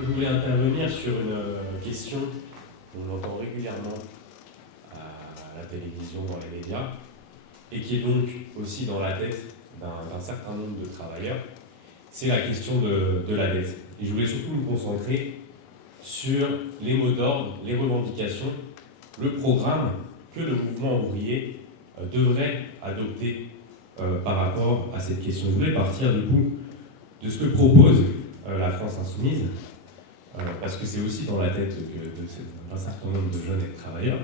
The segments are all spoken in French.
Moi, je voulais intervenir sur une question qu'on entend régulièrement à la télévision, dans les médias, et qui est donc aussi dans la tête d'un certain nombre de travailleurs. C'est la question de la dette. Et je voulais surtout me concentrer sur les mots d'ordre, les revendications, le programme que le mouvement ouvrier devrait adopter par rapport à cette question. Je voulais partir du coup de ce que propose la France insoumise, parce que c'est aussi dans la tête d'un certain nombre de jeunes et de travailleurs,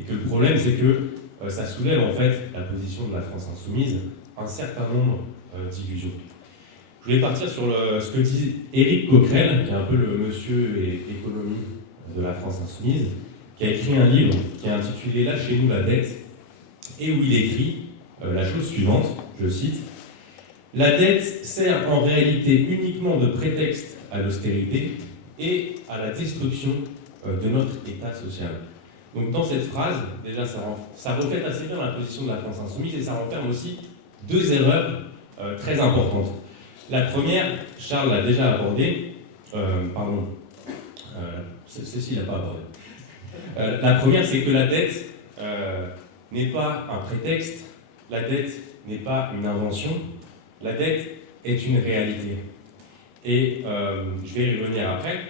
et que le problème c'est que ça soulève en fait la position de la France insoumise un certain nombre d'illusions. Je voulais partir sur ce que dit Éric Coquerel, qui est un peu le monsieur économie de la France insoumise, qui a écrit un livre qui est intitulé « Lâchez-nous la dette », et où il écrit la chose suivante, je cite: « La dette sert en réalité uniquement de prétexte à l'austérité et à la destruction de notre État social. » Donc dans cette phrase, déjà ça reflète assez bien la position de la France insoumise et ça renferme aussi deux erreurs très importantes. La première, Charles l'a déjà abordée, ceci l'a pas abordé. La première, c'est que la dette n'est pas un prétexte, la dette n'est pas une invention, la dette est une réalité. Et je vais y revenir après.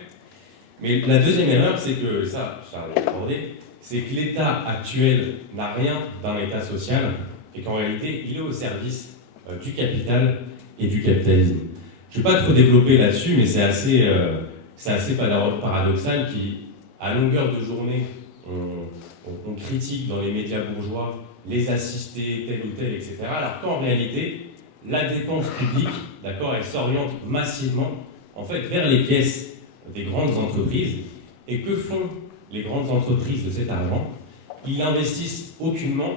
Mais la deuxième erreur, c'est que, ça, Charles l'a abordé, c'est que l'État actuel n'a rien d'un État social et qu'en réalité, il est au service du capital et du capitalisme. Je ne vais pas trop développer là-dessus, mais c'est assez paradoxal qu'à longueur de journée, on critique dans les médias bourgeois les assistés, tel ou tel, etc. Alors qu'en réalité, la dépense publique, d'accord, elle s'oriente massivement en fait vers les caisses des grandes entreprises. Et que font les grandes entreprises de cet argent? Ils n'investissent aucunement,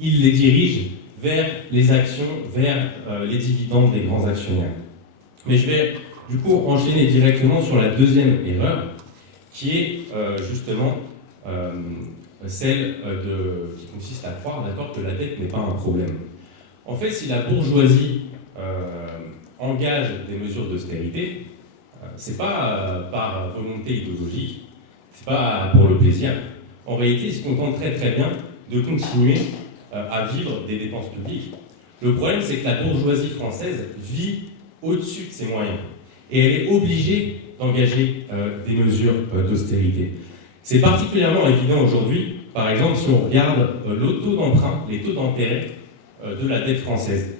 ils les dirigent vers les actions, vers les dividendes des grands actionnaires. Mais je vais du coup enchaîner directement sur la deuxième erreur, qui est justement celle qui consiste à croire, d'accord, que la dette n'est pas un problème. En fait, si la bourgeoisie engage des mesures d'austérité, c'est pas par volonté idéologique, c'est pas pour le plaisir. En réalité, ils se contentent très très bien de continuer à vivre des dépenses publiques. Le problème, c'est que la bourgeoisie française vit au-dessus de ses moyens. Et elle est obligée d'engager des mesures d'austérité. C'est particulièrement évident aujourd'hui, par exemple, si on regarde le taux d'emprunt, les taux d'intérêt de la dette française.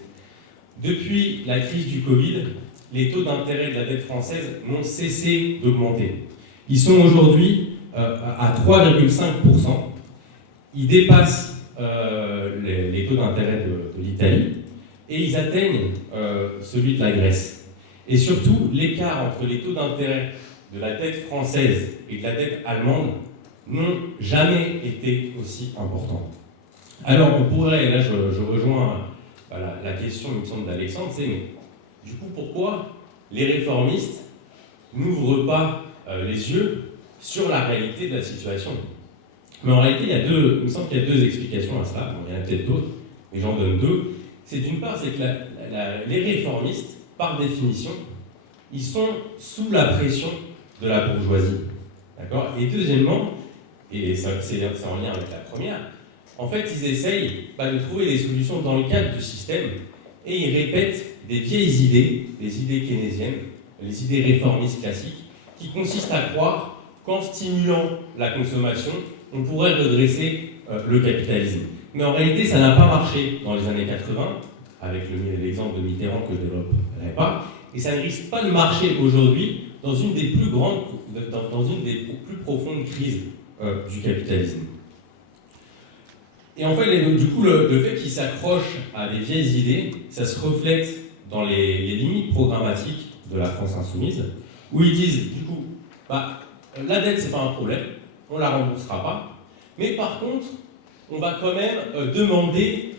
Depuis la crise du Covid, les taux d'intérêt de la dette française n'ont cessé d'augmenter. Ils sont aujourd'hui à 3,5%. Ils dépassent les taux d'intérêt de l'Italie et ils atteignent celui de la Grèce. Et surtout, l'écart entre les taux d'intérêt de la dette française et de la dette allemande n'ont jamais été aussi importants. Alors on pourrait, là je rejoins la question, il me semble, d'Alexandre, c'est mais du coup pourquoi les réformistes n'ouvrent pas les yeux sur la réalité de la situation? Mais en réalité, il me semble qu'il y a deux explications à cela. Bon, il y en a peut-être d'autres, mais j'en donne deux. C'est d'une part, c'est que les réformistes, par définition, ils sont sous la pression de la bourgeoisie. D'accord? Et deuxièmement, et c'est en lien avec la première, en fait, ils essayent de trouver des solutions dans le cadre du système et ils répètent des vieilles idées, des idées keynésiennes, les idées réformistes classiques, qui consistent à croire qu'en stimulant la consommation, on pourrait redresser le capitalisme. Mais en réalité, ça n'a pas marché dans les années 80, avec l'exemple de Mitterrand que je développe pas, et ça ne risque pas de marcher aujourd'hui dans une des plus profondes crises du capitalisme. Et en fait, du coup, le fait qu'ils s'accrochent à des vieilles idées, ça se reflète dans les limites programmatiques de la France insoumise, où ils disent, du coup, la dette, c'est pas un problème, on la remboursera pas, mais par contre, on va quand même demander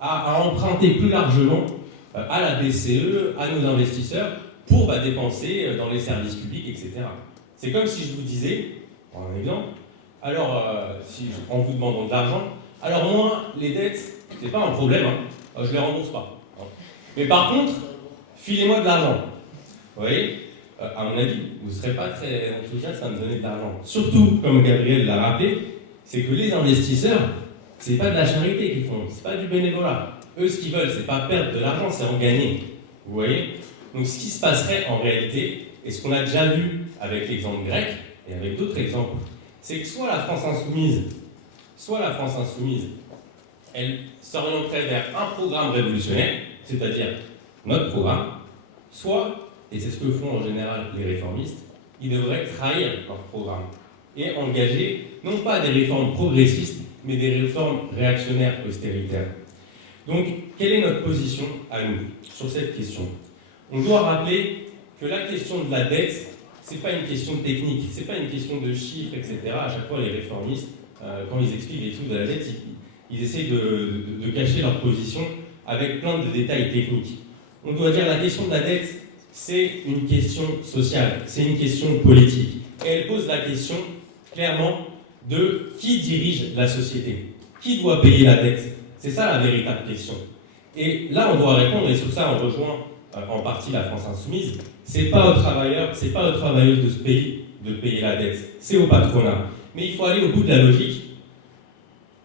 à emprunter plus largement à la BCE, à nos investisseurs, pour dépenser dans les services publics, etc. C'est comme si je vous disais, pour un exemple, alors, en vous demandant de l'argent, alors moi, les dettes, c'est pas un problème, je les rembourse pas. Mais par contre, filez-moi de l'argent. Vous voyez? à mon avis, vous ne serez pas très enthousiaste à me donner de l'argent. Surtout, comme Gabriel l'a rappelé, c'est que les investisseurs, c'est pas de la charité qu'ils font, c'est pas du bénévolat. Eux, ce qu'ils veulent, c'est pas perdre de l'argent, c'est en gagner. Vous voyez? Donc, ce qui se passerait en réalité, et ce qu'on a déjà vu avec l'exemple grec et avec d'autres exemples, c'est que soit la France insoumise, elle s'orienterait vers un programme révolutionnaire, c'est-à-dire notre programme, soit, et c'est ce que font en général les réformistes, ils devraient trahir leur programme et engager non pas des réformes progressistes, mais des réformes réactionnaires austéritaires. Donc, quelle est notre position à nous sur cette question? On doit rappeler que la question de la dette, c'est pas une question technique, c'est pas une question de chiffres, etc. À chaque fois, les réformistes, quand ils expliquent les trucs de la dette, ils essayent de cacher leur position avec plein de détails techniques. On doit dire la question de la dette, c'est une question sociale, c'est une question politique. Et elle pose la question, clairement, de qui dirige la société, qui doit payer la dette. C'est ça la véritable question. Et là, on doit répondre, et sur ça, on rejoint en partie la France insoumise, c'est pas aux travailleurs, c'est pas aux travailleuses de ce pays de payer la dette, c'est au patronat. Mais il faut aller au bout de la logique.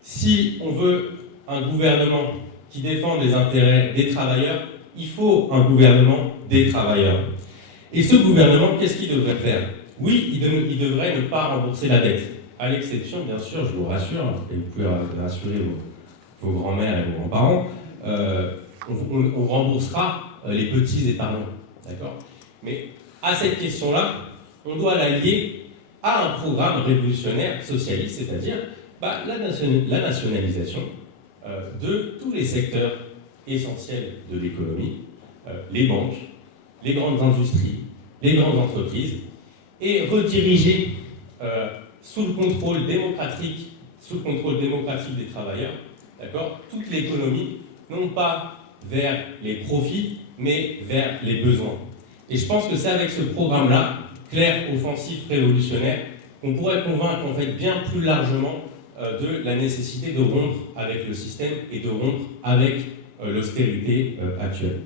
Si on veut un gouvernement qui défend les intérêts des travailleurs, il faut un gouvernement des travailleurs. Et ce gouvernement, qu'est-ce qu'il devrait faire? Oui, il devrait ne pas rembourser la dette. À l'exception, bien sûr, je vous rassure, et vous pouvez rassurer vos grands-mères et vos grands-parents, on remboursera les petits épargnants. D'accord? Mais à cette question-là, on doit la lier à un programme révolutionnaire socialiste, c'est-à-dire la nationalisation de tous les secteurs essentiels de l'économie, les banques, les grandes industries, les grandes entreprises, et rediriger sous le contrôle démocratique des travailleurs, d'accord, toute l'économie, non pas vers les profits, mais vers les besoins. Et je pense que c'est avec ce programme-là, clair, offensif, révolutionnaire, qu'on pourrait convaincre en fait bien plus largement de la nécessité de rompre avec le système et de rompre avec l'austérité actuelle.